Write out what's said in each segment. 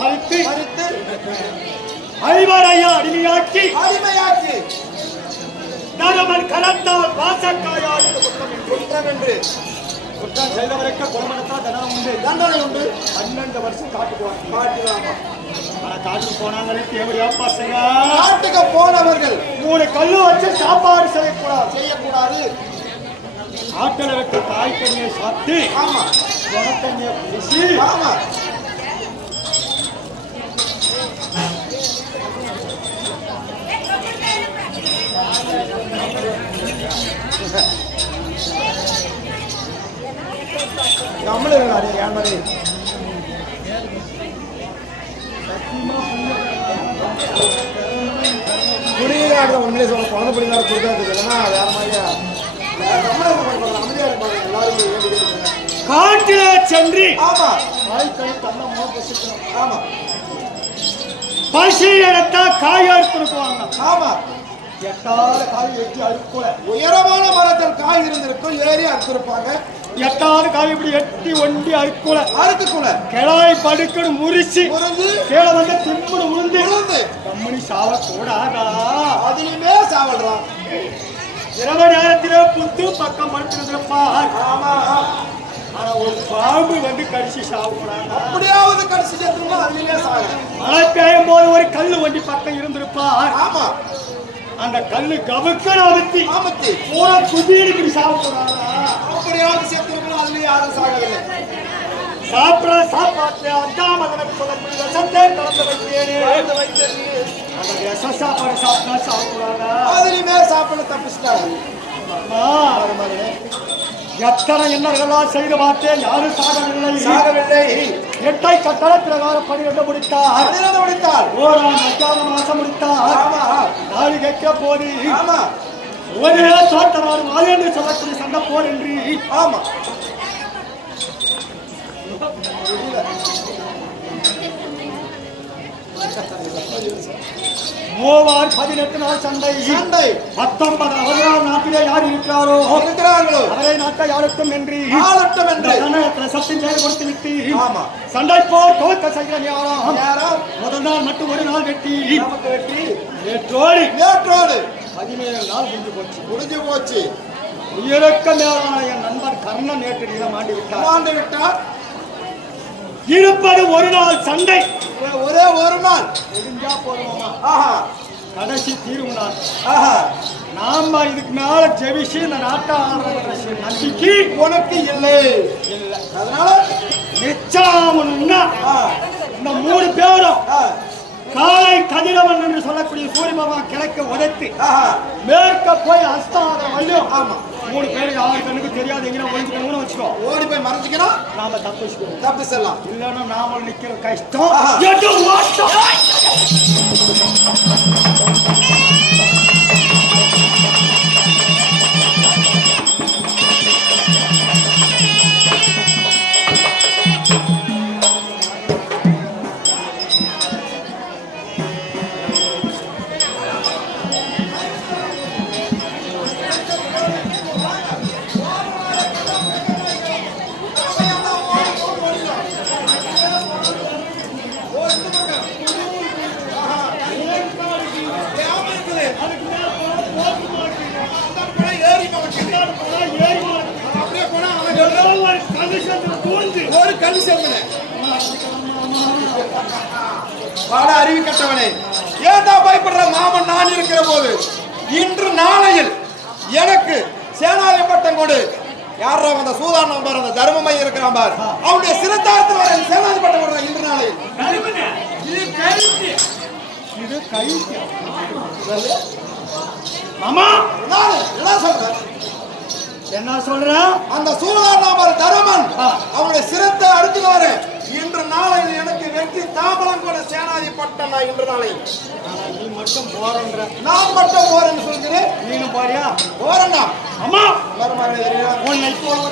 மறித்து ஐவரையா அடிமையாக்கி அடிமையாக்கி தரமன் கலத்தால் வாசக்காயால் குற்றம் என்று. குற்றம் செய்தவருக்கு குணமனத்தா தண்டனை உண்டு. தண்டனை உண்டு. பன்னெண்டு வருஷம் காட்டுக்கு போவாங்க காட்டுவாங்க. ஆனா காட்டுக்கு போனாங்களே தேவையா பசங்க காட்டுக்கு போனவர்கள் மூணு கல்லு வச்சு சாப்பாடு செய்யக்கூடாது. செய்யக்கூடாது. ஆட்டில் வைக்க காய்கறியை சாப்பிட்டு ஆமா. குணத்தண்ணியை பூசி ஆமா. நம்மளும் என் மாதிரி. புரியுதாடுற உண்மையிலே சொல்ல குழந்தை பிடிக்காத கொடுக்காது இல்லைன்னா வேற மாதிரியா. காட்டிலே சென்று ஆமா. ஆமா. பசி எடுத்தா காய் அறுத்துருக்குவாங்க. ஆமா. எட்டாவது காய் வெட்டி அறுக்கூட உயரமான மரத்தில் காய் இருந்திருக்கும் ஏறி அறுத்திருப்பாங்க. எட்டாவது காய் இப்படி எட்டி ஒண்டி அறுக்கூட அறுக்குக்குள்ள கிளாய் படுக்கடு முறிச்சு. கீழே வந்து திம்முடு உளுந்து கம்மனி சாவ கூடாதா? அதுலயுமே சாவல்றான். இரவு நேரத்திலே புத்து பக்கம் படுத்துருப்பா ஆமா. ஆனா ஒரு பாம்பு வந்து கடிச்சு சாவக்கூடாதா அப்படியாவது கடைசி சேர்த்துனா அதுலயுமே சாவல். மழை பெய்யும் போது ஒரு கல்லு வண்டி பக்கம் இருந்திருப்பா ஆமா. அந்த கல்லு கவுக்கன அமுத்தி. ஆமத்தி பூரா குதியடிக்கு சாவக்கூடாதா அப்படியாவது சேர்த்துருக்கணும் அதுலயும் யாரும் சாகவில்லை சாப்பிட சாப்பாட்டு அஞ்சாமதனுக்கு சொல்லக்கூடிய விஷத்தை கலந்து வைத்தேனே கலந்து வைத்தது. அந்த விஷ சாப்பாடு சாப்பிட்டா சாப்பிடாதா அதுலயுமே சாப்பிட தப்பிச்சிட்டாங்க எத்தனை இன்னர்களா செய்து பார்த்தேன் யாரும் சாகவில்லை. சாகவில்லை. எட்டை கட்டள பிரகாரம் பன்னிரண்டு முடித்தார். பன்னிரண்டு முடித்தாள் ஓராம் அஞ்சாவது மாசம் முடித்தார். ஆமா. நாளை கேட்க போது. ஆமா. ஒரே தோட்டவாறு மாலை என்று சொல்லக்கூடிய சண்டை போர் என்று ஆமா. மூவார் பதினெட்டு நாள் சண்டை. சண்டை. பத்தொன்பது அவர்களால் நாட்டிலே யார் இருக்கிறாரோ? இருக்கிறார்களோ? அவரை நாட்டை யாருக்கும் என்று ஆளட்டம் என்று சத்தியம் செய்து கொடுத்து விட்டு. ஆமா. சண்டை போர் துவக்க செய்கிற நேரம் யாரோ முதல் நாள் மட்டும் ஒரு நாள் வெட்டி. நமக்கு வெற்றி நேற்றோடு. நேற்றோடு. பதினேழு நாள் முடிஞ்சு போச்சு. முடிஞ்சு போச்சு. உயிருக்கு மேலான என் நண்பர் கர்ணன் நேற்று தினம் ஆண்டு விட்டார் வாழ்ந்து விட்டார் இருப்பது ஒரு நாள் சண்டை. ஒரே ஒரு நாள். முடிஞ்சா போதுமாமா ஆஹா. கடைசி தீர்வு நாள். ஆஹா. நாம இதுக்கு மேல ஜெபிச்சு இந்த நாட்டை ஆடுற நம்பிக்கை உனக்கு இல்லை. இல்லை. அதனால நிச்சயம்னா இந்த மூணு பேரும் காலை கதிரவன் என்று சொல்லக்கூடிய சூரிய பகவான் கிழக்கு உதைத்து மேற்க போய் அஸ்தானம் வழியும் ஆமா. மூணு பேர் யாரு கண்ணுக்கு தெரியாது எங்கே ஒழிச்சுக்கணும்னு வச்சுக்கோ. ஓடி போய் மறைஞ்சிக்கணும் நாம தப்பிச்சுக்கணும் தப்பி செல்லாம் இல்லைன்னா நாம நிக்கிற கஷ்டம். சேர்ந்தன வாட அறிவி கட்டவனே ஏன்டா பயப்படுற மாமன் நான் இருக்கிற போது? இன்று நாளையில் எனக்கு சேனாதி பட்டம் கொடு. யாரா அந்த சூதானம் பார் அந்த தர்மமை இருக்கிறான் பார். அவனுடைய சிறத்தாரத்தில் வர சேனாதி பட்டம் கொடுறேன் இன்று நாளையில். இது கைத்தியம் மாமா நானு என்ன சொல்றேன் என்ன சொல்ற அந்த சூதானாமர் தருமன் ஆ. அவனுடைய சிரத்தை அடுத்து வரேன் இன்று நாளையில் எனக்கு வெற்றி தாபலம் கூட சேனாதி பட்டம் நான் இன்று நாளையில் ஆனா நீ மட்டும் போறன்ற. நான் மட்டும் போறேன்னு சொல்கிறேன். நீனும் பாரியா? போறேன்டா அம்மா! மாதிரி தெரியுதா? உன்னை போல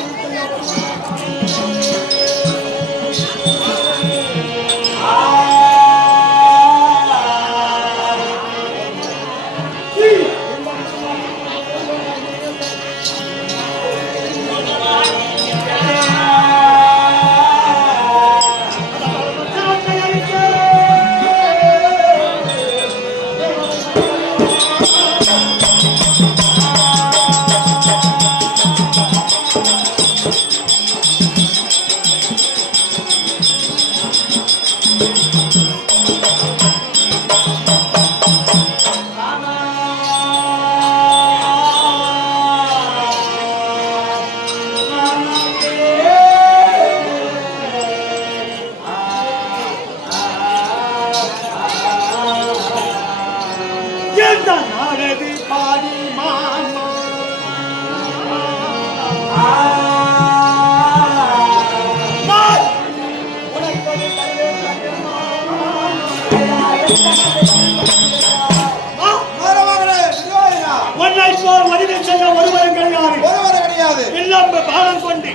உன்னை போல் வடிவில் செய்ய ஒருவரும் கிடையாது ஒருவர் கிடையாது எல்லாம் பாலம் கொண்டு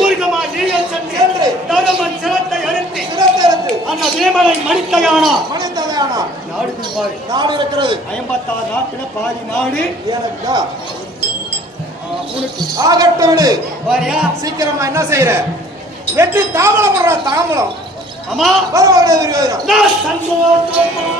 ஊர்கமா நீங்கள் சென்று தகமன் சிரத்தை அறுத்து சிறந்தெடுத்து அந்த வீமனை மணிக்கையானா மனிதனையானா நாடுகள் பாரு நாடு இருக்கிறது ஐம்பத்தாறு நாட்டில பாதி நாடு எனக்கா ஆகட்டும் விடு. பாரியா சீக்கிரமா என்ன செய்யற? வெற்றி தாமலம் பண்ற தாமலம் அம்மா மருமகனே துரியோதனா நான் சந்தோஷமாக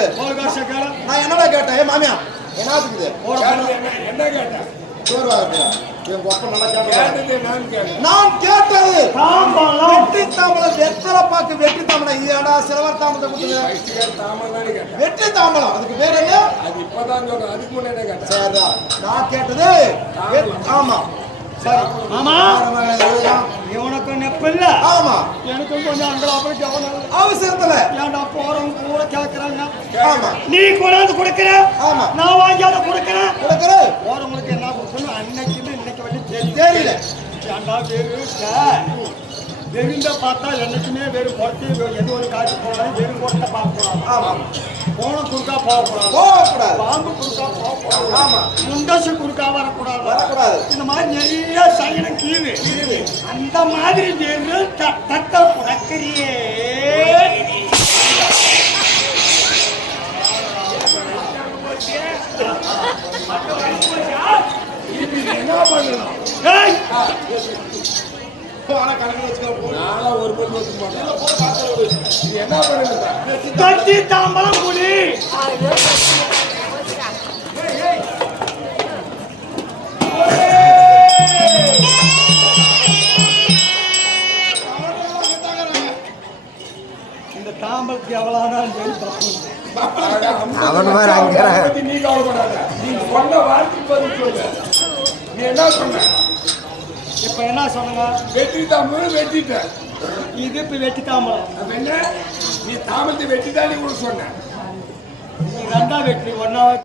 இருக்குதா நான் என்னடா கேட்டேன்? ஏ மாமியா என்னத்துக்குது ஒரு என்ன கேட்டேன்? சோறு வாங்க என் ஒப்ப நல்லா கேட்டேன் கேட்டது நான் கேட்டேன். நான் கேட்டது. வெற்றி தாம்பலம் வெத்தலை பாக்கு வெற்றி தாம்பலம் ஏடா சிலவர் தாமதம் வெற்றி தாம்பலம் அதுக்கு பேர் என்ன? அது இப்பதான் சொல்றேன். அதுக்கு முன்னே என்ன கேட்டேன்? சரிடா நான் கேட்டது ஆமா. சரி. இவனுக்கு நெப்பில்ல. ஆமா. எனக்கும் கொஞ்சம் அங்கே அப்படி கவனம் அவசரத்துல. ஏன்டா போறவங்க கூட கேட்கறாங்க? ஆமா. நீ கொண்டாந்து கொடுக்கிற? ஆமா. நான் வாங்கி அதை கொடுக்கிறேன்? கொடுக்குற. போறவங்களுக்கு என்ன கொடுக்கணும்? அன்னைக்கு இன்னைக்கு வந்து தெரியல. ஏன்டா வெறும் வெறுந்த பார்த்தா என்னைக்குமே வெறும் பொறுத்து எது ஒரு காட்சி போனாலும் வெறும் பொறுத்த பார்க்கக்கூடாது ஆமா. போன குறுக்கா போகக்கூடாது. போகக்கூடாது. பாம்பு குறுக்கா போகக்கூடாது. ஆமா. முண்டசு குறுக்கா வரக்கூடாது. வரக்கூடாது. இந்த மாதிரி நிறைய சைனம் கீழு. அந்த மாதிரி வெறும் தத்தத்தை புறக்கிறியே. என்ன பண்ணணும் தட்டி தாம்பலம் புலி. இந்த தாம்பலத்துக்கு எவ்வளவுதான் அவன் வேற அங்க நீ கவலைப்படாத. நீ சொன்ன வார்த்தை பதில் சொல்லு. நீ என்ன சொன்ன? இப்ப என்ன சொன்னாங்க? வெற்றி தாமரை வெட்டிட்டேன் இது இப்ப வெட்டி அப்ப என்ன? நீ தாமத்தை வெட்டி தான் நீ சொன்ன. நீ ரெண்டா வெட்டி ஒன்னாவது